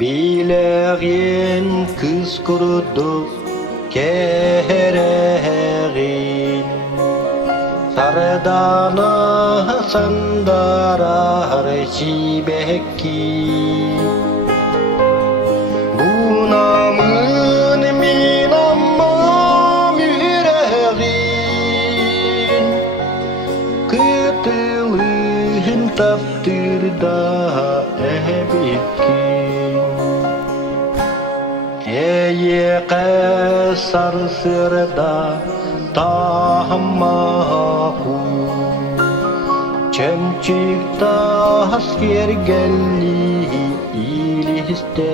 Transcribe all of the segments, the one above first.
Bileğin kız kurudu kereğin, Sardana sandarar çibekki. Bu namın minamma yüreğin, Kıtılığın taptırda ebikki. Eye qasar sırda tahmaku, Çemçik asker gelli ilister.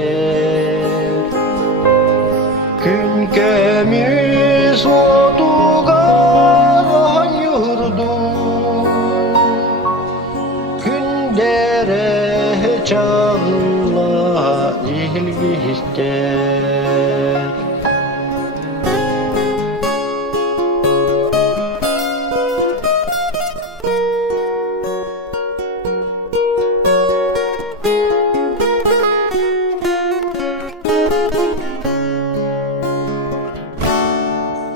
Gün kemiz otugar yurdu, Gündere çağla ilgi ister.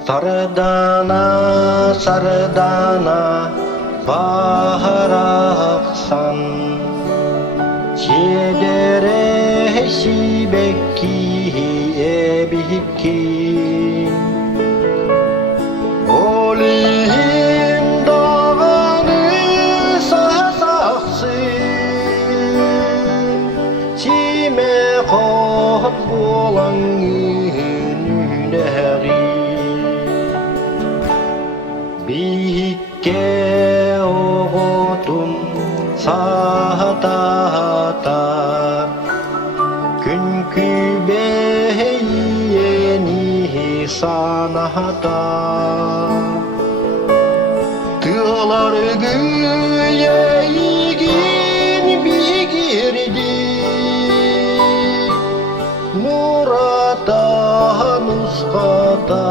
Sardana, sardana, bahar aksan, Çedere şibekki ebikki. Olihim dağını sasaksın, Çime kot bolan nüneri. Bihikke oğutun sahatatar, Günkü beyyeni sanatar. Tığlar güyeygin bir girdi, Murata nuskata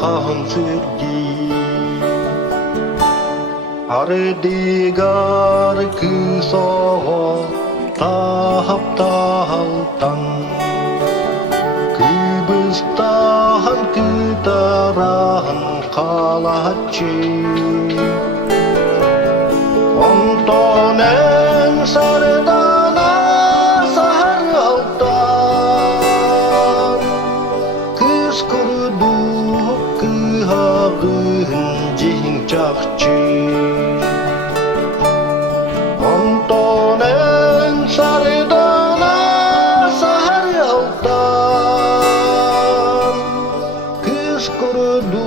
kahın sürdi. Ardigar kısoğu tahap tahaltan, Kıbrıs'tan kıtarahan kalatçı. Ontonen sardana sahar altan, Kız kurdu kıhağın cincakçı. Ontonen sardana sahar altan, Kız kurdu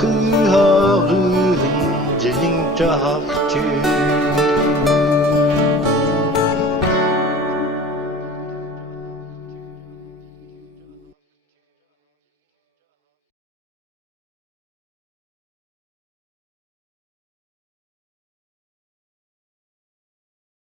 kıhağın cincakçı.